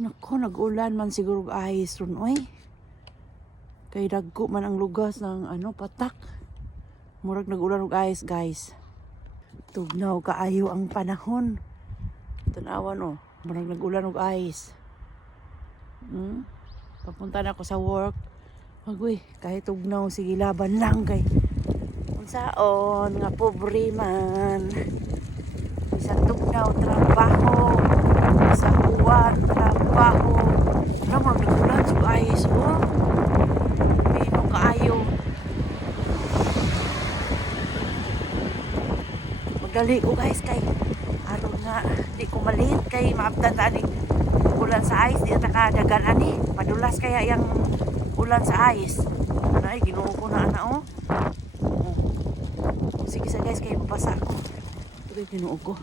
Nako, nag-ulan man siguro ayos ron, oy. Kay dagko man ang lugas ng patak. Murag nag-ulan og ayos, guys. Tugnaw kaayo ang panahon. Tanawan murag nag-ulan og ayos. Papunta na ako sa work. Agoy, kahit tugnaw sige laban lang kay unsaon nga pobre man. Isang tugnaw trabaho, sa uwan trabaho. Murag nag-ulan og ayos Pino kaayo. Magdali ko guys kay aron nga di ko malit kay maabtan tani ulan sa ice di ta kadagan ani madulas kaya yang ulan sa ice. Ay Ginoo ko na ana sige sa guys kay mapasa ko. Pero Ginoo ko.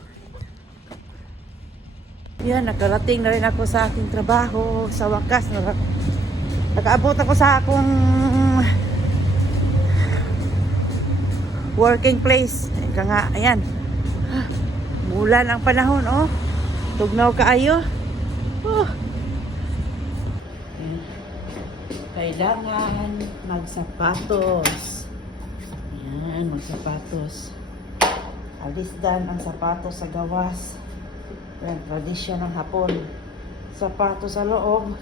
Yan, nakarating na rin ako sa aking trabaho. Sa wakas nakaabot ako sa akong working place. Ika nga, ayan. Mulan ang panahon, Tugnaw kaayo. Kailangan magsapatos. Ayan, magsapatos. Alisdan ang sapatos sa gawas. Ayan, tradisyon ng Hapon. Sapatos sa loob.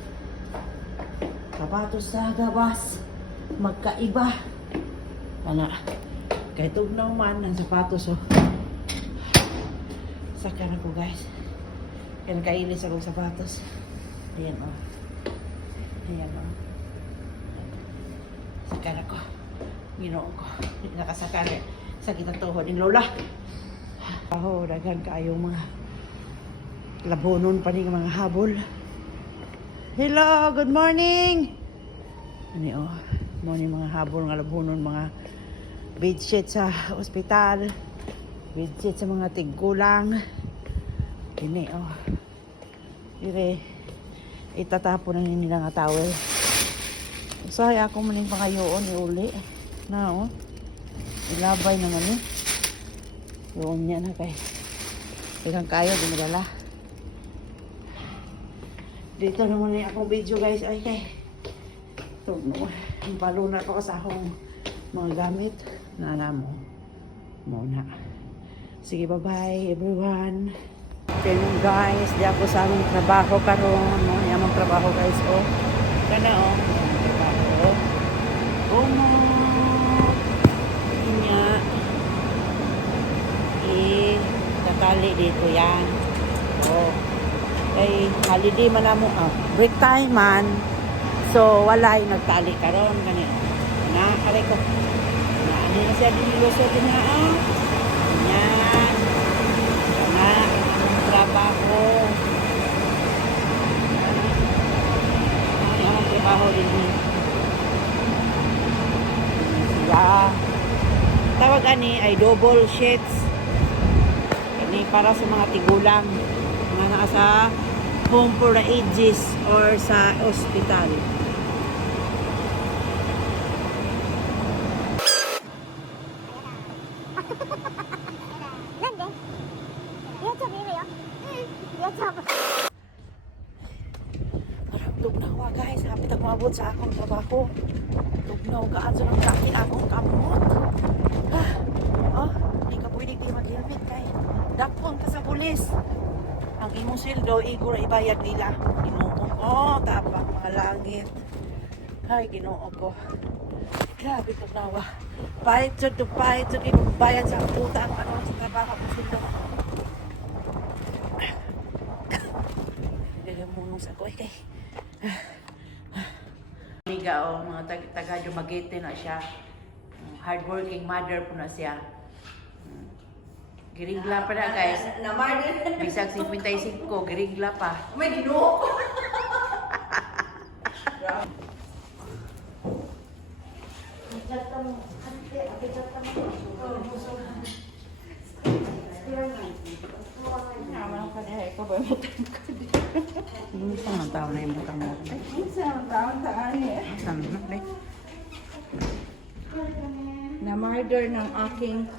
Sapatos sa gawas. Magkaiba. Kaya tugnaw man ang sapatos, Saka na ko, guys. Yan, kainis akong sapatos. Ayan, Ayan, Saka na ko. Ginoo ko. Nakasaka na. Sakit ang tuhod ng lola. Daghan kaayong mga labonon pa rin mga habol. Hello, good morning! Morning mga habol, mga labonon, mga bedsheet sa ospital. Bedsheet sa mga tigkulang. Itatapo na nila nga towel. Usaya ako maning pangayoon, iuli. Ilabay naman Yung niya na kay. Ilang kayo, dinadala. Dito naman na akong video, guys. Ay, kay. Paluna ko sa akong mga gamit. Mo. Muna. Sige, bye-bye, everyone. Okay, guys. Di ako sa aming trabaho karon. Yung aming trabaho, guys. Kana, trabaho. Tatali dito yan. Kay holiday man na mo. Break time man. So, wala yung nagtali karon ganyan. Aray ko. Ano na siya diniluso din nga. Yan. Trabaho. Ang trabaho din niya. Tawag ay double sheets. Para sa mga tigulang mga nasa home for the ages or sa hospital. Tugnaw guys, hapit ako mabot sa akong trabaho. Tugnaw gaan sa nang laki akong kamot. Hindi ka pwede kayo mag-helmet kay dakpon ka sa pulis. Ang imong sildo, igura ibayad nila. Ginoo ko, tabang mga langit. Ay, ginoo ko. Grabe tugnawa. Pahit sa bayad sa utang, sa trabaho ko sildo. Gagamunong sa ko, kay. Liga mga taga Dumaguete na siya. Hardworking mother po na siya. Girigla pa na guys. Bisag 55, girigla pa. May Ginoo. Isang taon na yung butang mo. Isang taon Isang na, na murder ng aking